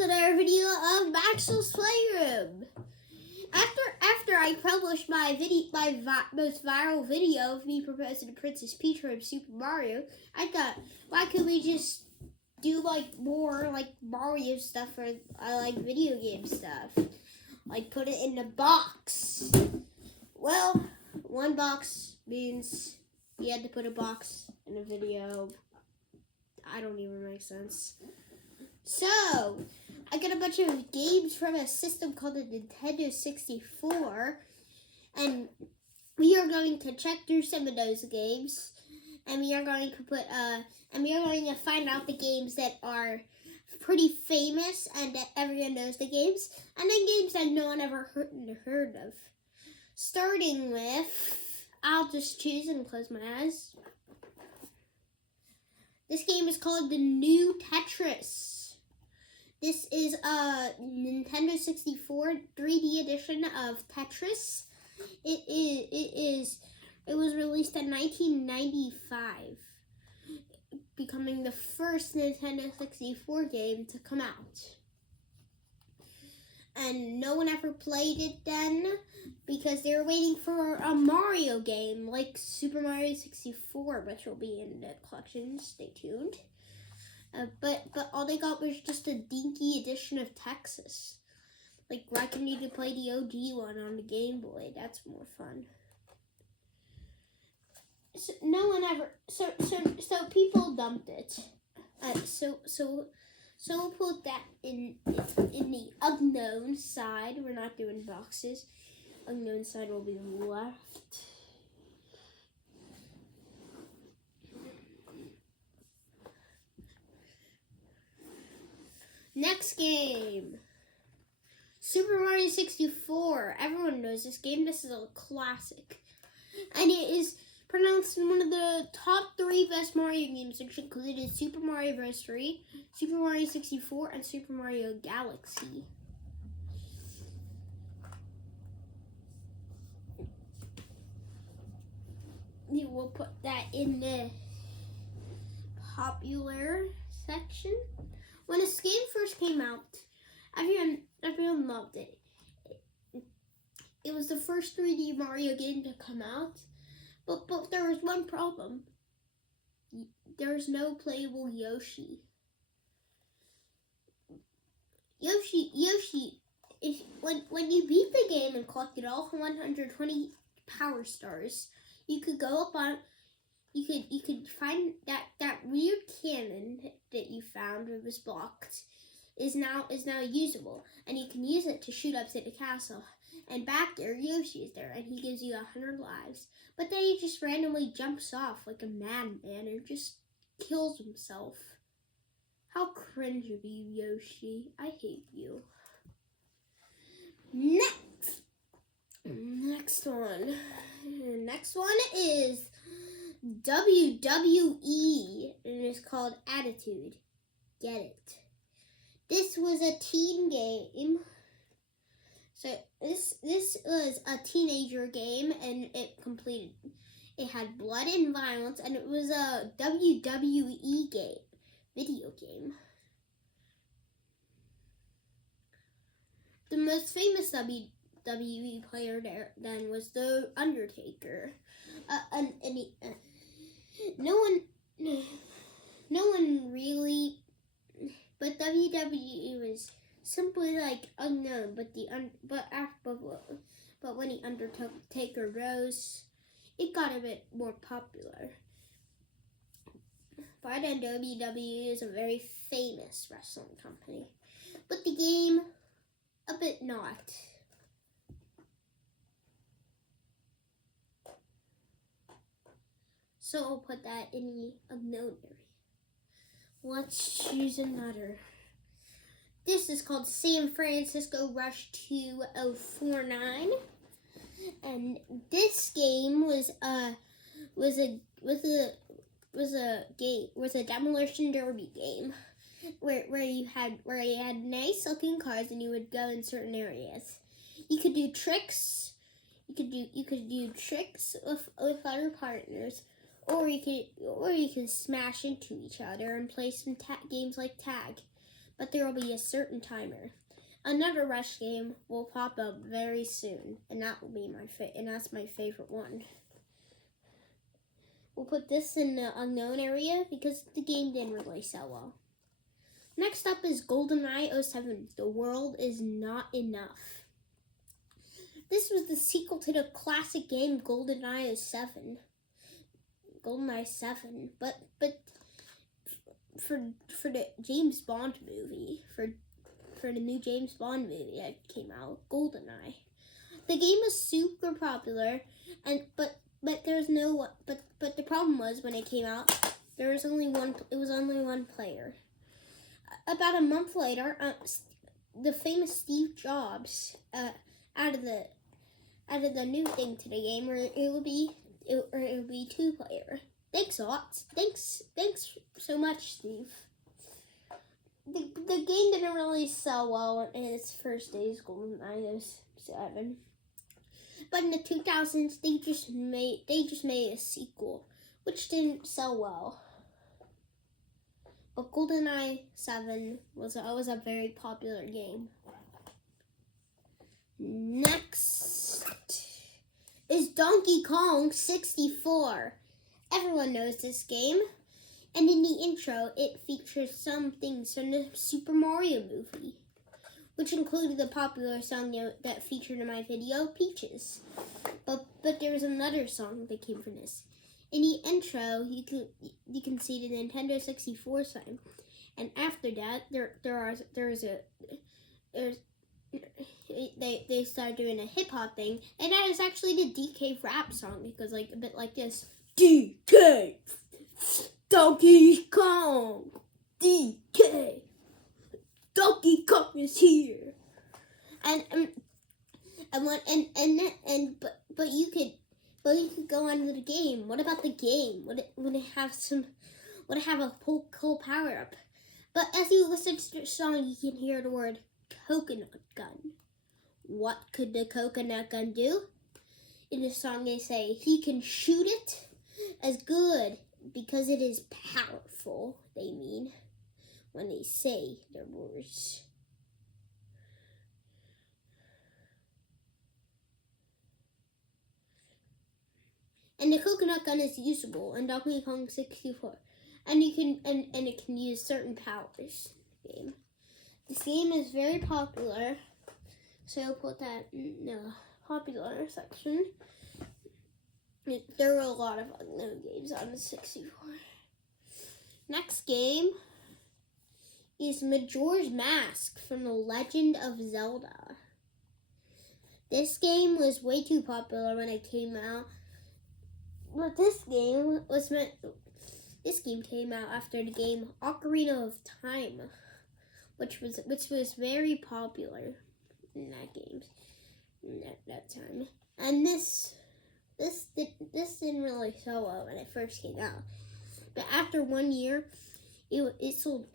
to another video of Maxwell's Playroom. After I published my most viral video of me proposing to Princess Peach from Super Mario, I thought, why could we just do more Mario stuff or video game stuff? Put it in a box. Well, one box means you had to put a box in a video. I don't even make sense. So, I got a bunch of games from a system called the Nintendo 64, and we are going to check through some of those games, and we are going to find out the games that are pretty famous and that everyone knows the games, and then games that no one ever heard of. Starting with, I'll just choose and close my eyes. This game is called the New Tetris. This is a Nintendo 64 3D edition of Tetris. It was released in 1995, becoming the first Nintendo 64 game to come out. And no one ever played it then because they were waiting for a Mario game like Super Mario 64, which will be in the collection. Stay tuned. But all they got was just a dinky edition of Texas. Why couldn't you play the OG one on the Game Boy? That's more fun. So no one ever. So people dumped it. So we'll put that in the unknown side. We're not doing boxes. Unknown side will be left. Next game, Super Mario 64. Everyone knows this game. This is a classic. And it is pronounced one of the top 3 best Mario games, which included Super Mario Bros. 3, Super Mario 64, and Super Mario Galaxy. We will put that in the popular section. When this game first came out, everyone loved it. It was the first 3D Mario game to come out, but there was one problem. There was no playable Yoshi. Yoshi, when you beat the game and collected all 120 power stars, you could go up on. You could find that weird cannon that you found that was blocked is now usable, and you can use it to shoot up to the castle. And back there, Yoshi is there, and he gives you 100 lives. But then he just randomly jumps off like a madman and just kills himself. How cringe of you, Yoshi! I hate you. Next one is WWE, and it's called Attitude. Get it? This was a teen game. So this was a teenager game, and it had blood and violence, and it was a WWE video game. The most famous WWE player there then was The Undertaker. No one really, but WWE was simply unknown. But when the Undertaker rose, it got a bit more popular. By then, WWE is a very famous wrestling company, but the game, a bit not. So I'll put that in the unknown area. Let's choose another. This is called San Francisco Rush 2049, and this game was a demolition derby game where you had nice looking cars and you would go in certain areas. You could do tricks. You could do tricks with other partners. Or you can smash into each other and play some games like tag. but there will be a certain timer. Another Rush game will pop up very soon, and that will be that's my favorite one. We'll put this in the unknown area because the game didn't really sell well. Next up is GoldenEye 07, The World Is Not Enough. This was the sequel to the classic game GoldenEye 07. GoldenEye 7, but for the James Bond movie, for the new James Bond movie that came out, GoldenEye. The game was super popular, but the problem was when it came out, it was only one player. About a month later, the famous Steve Jobs added the new thing to the game, where it would be 2-player. Thanks a lot. Thanks so much, Steve. The game didn't really sell well in its first days, GoldenEye 07. But in the 2000s, they just made a sequel, which didn't sell well. But GoldenEye 7 was a very popular game. Next is Donkey Kong 64. Everyone knows this game. And in the intro, it features some things from the Super Mario movie, which included the popular song that featured in my video, Peaches. But there was another song that came from this. In the intro, you can see the Nintendo 64 sign, and after that, they started doing a hip hop thing, and that is actually the DK rap song. It goes like a bit like this: DK, Donkey Kong, DK, Donkey Kong is here, but you could go on to the game. What about the game? Would it have a cool power up? But as you listen to the song, you can hear the word coconut gun. What could the coconut gun do? In the song, they say he can shoot it as good because it is powerful. They mean when they say their words. And the coconut gun is usable in Donkey Kong 64, and it can use certain powers. Game. This game is very popular, so I'll put that in the popular section. There were a lot of unknown games on the 64. Next game is Majora's Mask from The Legend of Zelda. This game was way too popular when it came out. But this game came out after the game Ocarina of Time, which was very popular in that time. And this didn't really sell well when it first came out. But after 1 year, it sold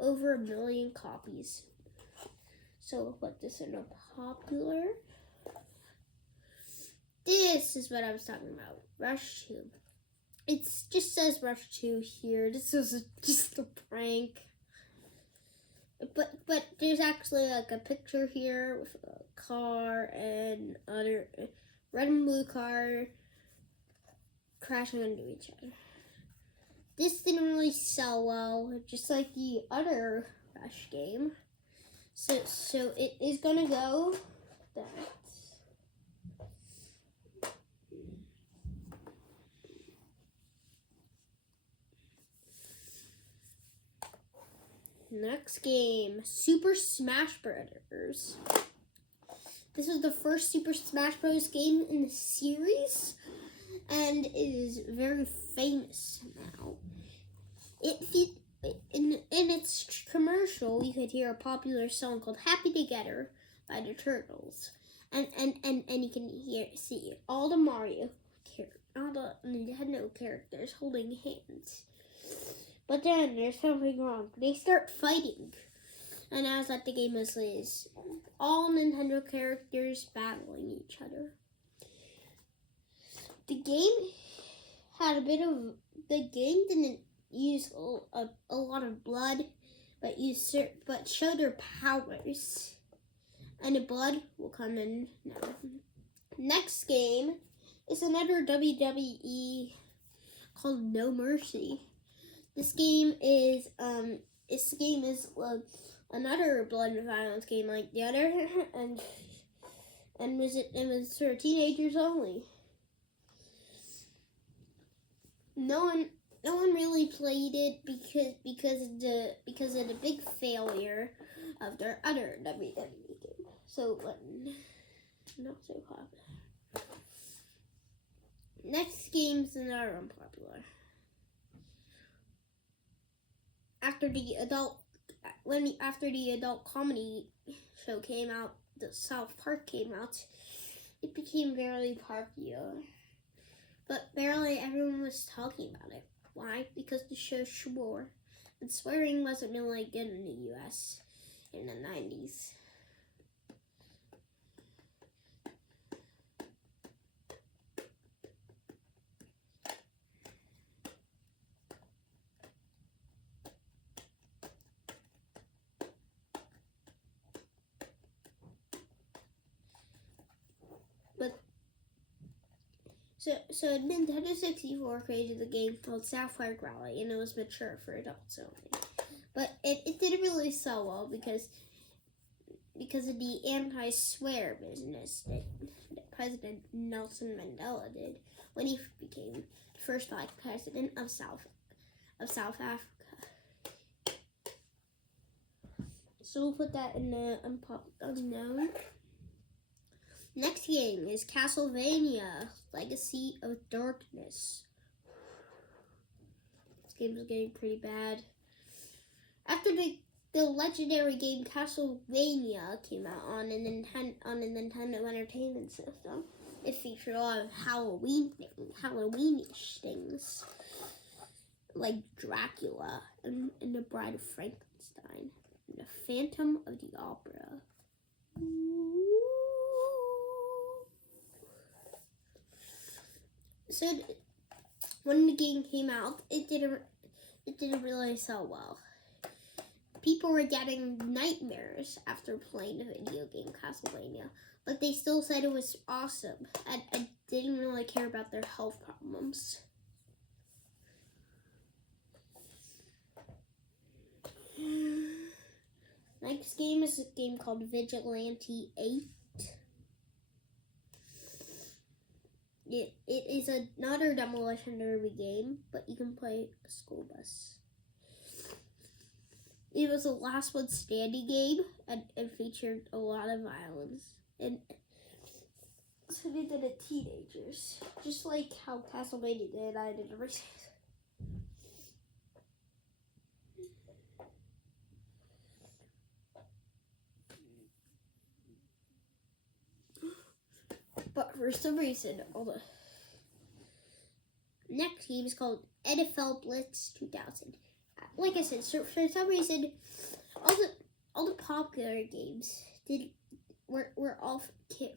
over 1 million copies. So we'll put this in a popular. This is what I was talking about. Rush 2. It just says Rush 2 here. This is just a prank. But there's actually like a picture here with a car and other red and blue car crashing into each other. This didn't really sell well, just like the other Rush game. So it is gonna go that. Next game, Super Smash Bros. This is the first Super Smash Bros. Game in the series, and it is very famous now. In its commercial, you could hear a popular song called "Happy Together" by the Turtles, and you can see all the Mario all the Nintendo characters holding hands. But then there's something wrong. They start fighting. And as that the game is all Nintendo characters battling each other. The game didn't use a lot of blood, but show their powers. And the blood will come in now. Next game is another WWE called No Mercy. This game is another blood and violence game like the other, and it was for teenagers only. No one really played it because of the big failure of their other WWE game. So not so popular. Next game's another unpopular. After the adult comedy show came out, the South Park came out, it became very popular. But barely everyone was talking about it. Why? Because the show swore. And swearing wasn't really good in the US in the 90s. So Nintendo 64 created a game called South Park Rally, and it was mature for adults only. But it didn't really sell well because of the anti-swear business that President Nelson Mandela did when he became the first black president of South Africa. So we'll put that in the unknown. Next game is Castlevania Legacy of Darkness. This game is getting pretty bad. After the legendary game Castlevania came out on a Nintendo Entertainment System, it featured a lot of Halloweenish things like Dracula and the Bride of Frankenstein and the Phantom of the Opera. So when the game came out, it didn't really sell well. People were getting nightmares after playing the video game Castlevania, but they still said it was awesome and didn't really care about their health problems. Next game is a game called Vigilante 8. It is another Demolition Derby game, but you can play a school bus. It was a last one standing game and featured a lot of violence. And so they did it teenagers, just like how Castlevania did. I did everything. But for some reason, all the next game is called NFL Blitz 2000. Like I said, so for some reason, all the popular games were all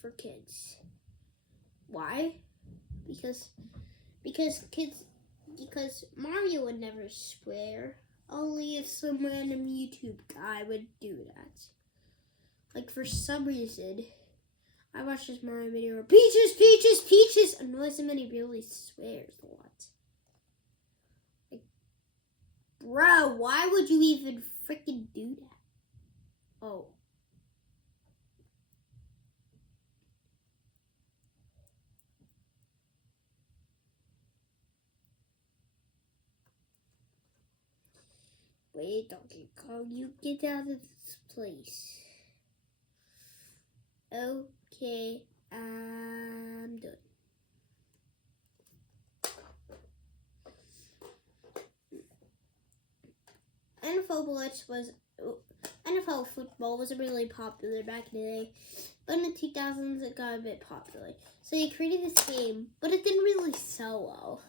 for kids. Why? Because Mario would never swear. Only if some random YouTube guy would do that. Like for some reason, I watched this Mario video where Peaches, Peaches, Peaches, and wasn't many really swears a lot. Like, bro, why would you even freaking do that? Oh. Wait, Donkey Kong, you get out of this place. Okay, I'm done. NFL football was really popular back in the day, but in the 2000s it got a bit popular. So they created this game, but it didn't really sell well.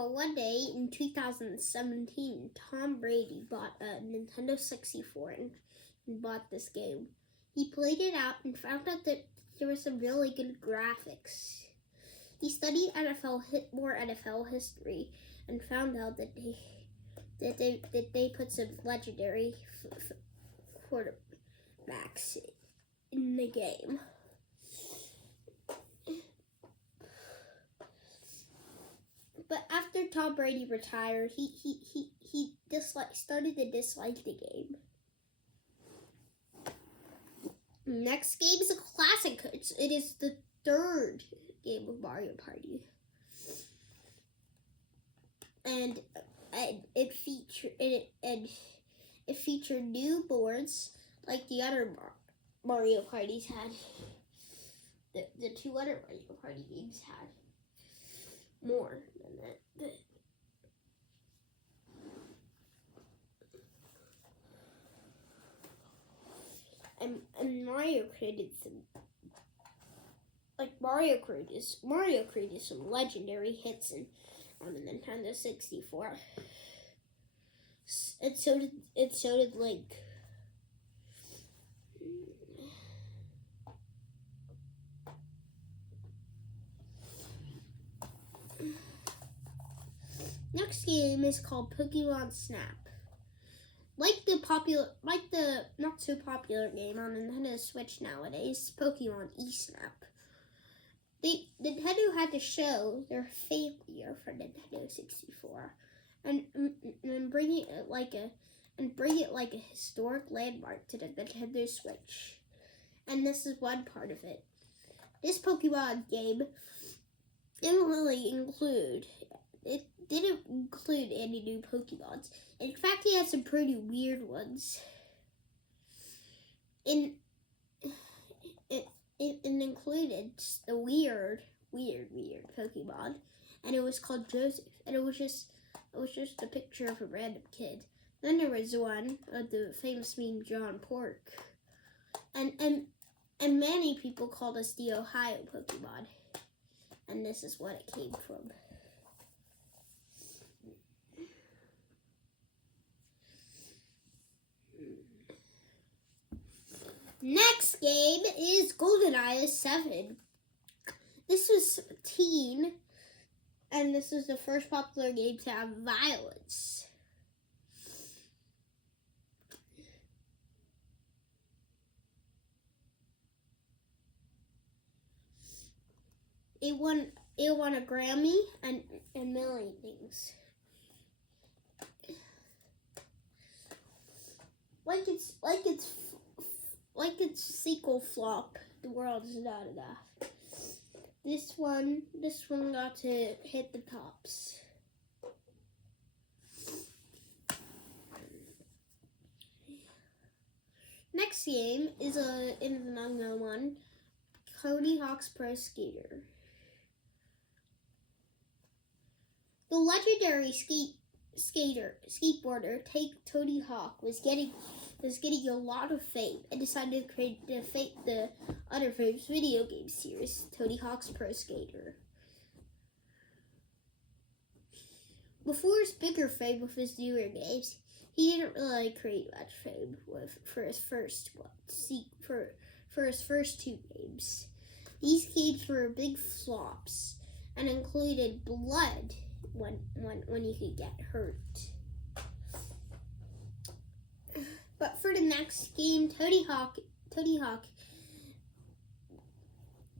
Well, one day in 2017, Tom Brady bought a Nintendo 64 and bought this game. He played it out and found out that there was some really good graphics. He studied more NFL history and found out that they put some legendary quarterbacks in the game. But after Tom Brady retired, he started to dislike the game. Next game is a classic. It is the third game of Mario Party, and it featured new boards like the other Mario Parties had. The two other Mario Party games had more than that. And Mario created some legendary hits on the Nintendo 64. And so did Link. Next game is called Pokemon Snap. Like the not so popular game on Nintendo Switch nowadays, Pokemon eSnap. Nintendo had to show their failure for Nintendo 64 and bring it like a historic landmark to the Nintendo Switch. And this is one part of it. This Pokemon game didn't include any new Pokemons. In fact, he had some pretty weird ones. It included the weird Pokemon, and it was called Joseph, and it was just a picture of a random kid. Then there was one of the famous meme John Pork, and many people called us the Ohio Pokemon, and this is what it came from. Next game is GoldenEye 7. This was teen, and this was the first popular game to have violence. It won a Grammy and million things. Like its sequel flop, The World Is Not Enough. This one got to hit the tops. Next game is an unknown one, Tony Hawk's Pro Skater. The legendary skateboarder Tony Hawk was getting a lot of fame and decided to create the other famous video game series, Tony Hawk's Pro Skater. Before his bigger fame with his newer games, he didn't really create much fame for his first two games. These games were big flops and included blood when you could get hurt. But for the next game, Tony Hawk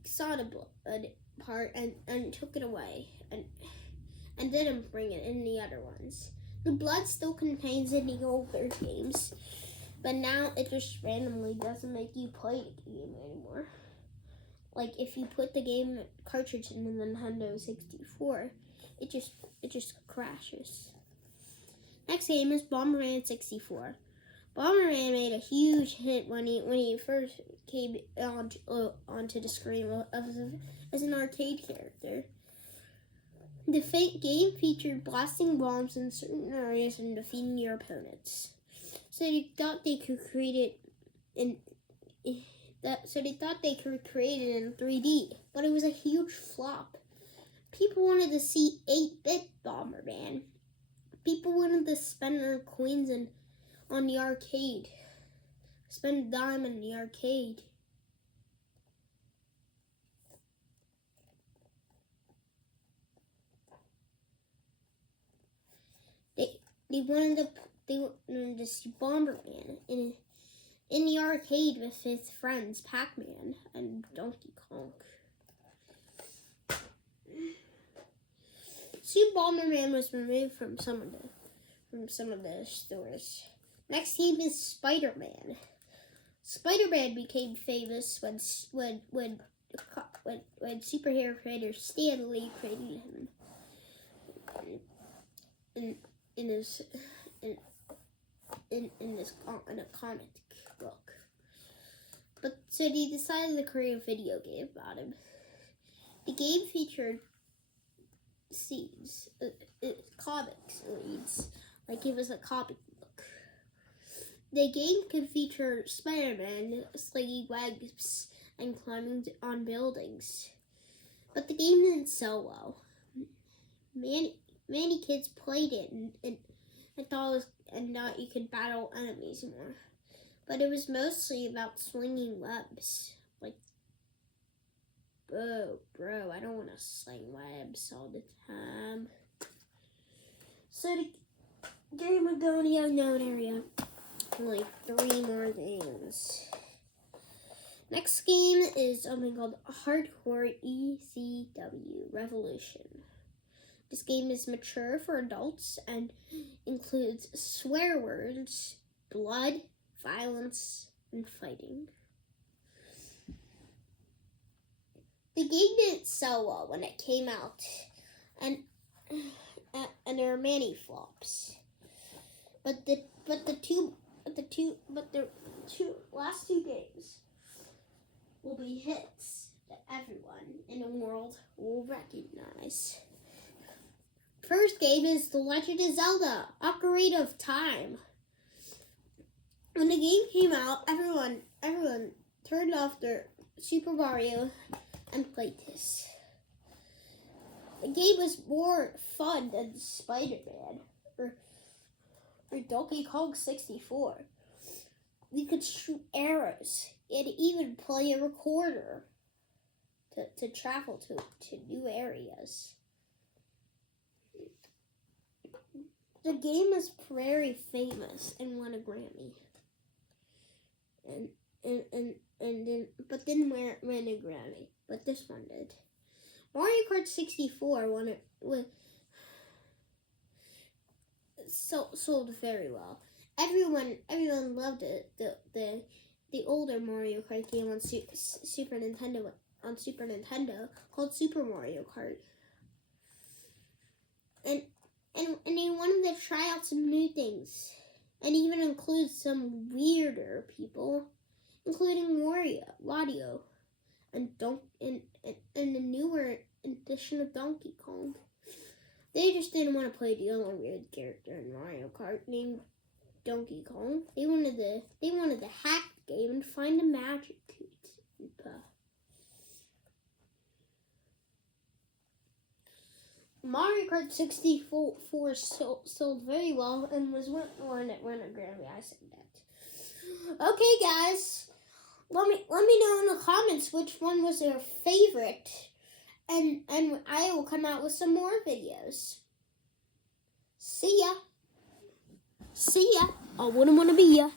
saw the blood part and took it away and didn't bring it in the other ones. The blood still contains in the older games, but now it just randomly doesn't make you play the game anymore. Like if you put the game cartridge in the Nintendo 64, it just crashes. Next game is Bomberman 64. Bomberman made a huge hit when he first came onto the screen as an arcade character. The game featured blasting bombs in certain areas and defeating your opponents. So they thought they could create it in 3D, but it was a huge flop. People wanted to see 8-bit Bomberman. People wanted to spend their coins on the arcade. Spend a dime in the arcade. They wanted to see Bomberman in the arcade with his friends Pac-Man and Donkey Kong. Super Bomberman was removed from some of the stores. Next game is Spider-Man. Spider-Man became famous when superhero creator Stan Lee created him in a comic book. But so they decided to create a video game about him. The game featured scenes, comics leads, like it was a comic book. The game could feature Spider-Man slinging webs and climbing on buildings, but the game didn't sell well. Many kids played it and thought you could battle enemies more, but it was mostly about swinging webs. Like, bro, I don't want to sling webs all the time. So the game would go in the unknown area. Only 3 more games. Next game is something called Hardcore ECW Revolution. This game is mature for adults and includes swear words, blood, violence, and fighting. The game didn't sell well when it came out, and there are many flops. But the last 2 games will be hits that everyone in the world will recognize. First game is The Legend of Zelda: Ocarina of Time. When the game came out, everyone turned off their Super Mario and played this. The game was more fun than Spider-Man or Donkey Kong 64. You could shoot arrows and even play a recorder to travel to new areas. The game is very famous and won a Grammy. But didn't win a Grammy. But this one did. Mario Kart 64 won it sold very well. Everyone loved it. The older Mario Kart game on Super Nintendo called Super Mario Kart. And they wanted to try out some new things, and even include some weirder people, including Wario, and the newer edition of Donkey Kong. They just didn't want to play the other weird character in Mario Kart named Donkey Kong. They wanted to hack the game and find a magic Koopa. Mario Kart 64 sold very well and was one that won a Grammy. I said that. Okay, guys, let me know in the comments which one was your favorite, and I will come out with some more videos. See ya. I wouldn't want to be ya.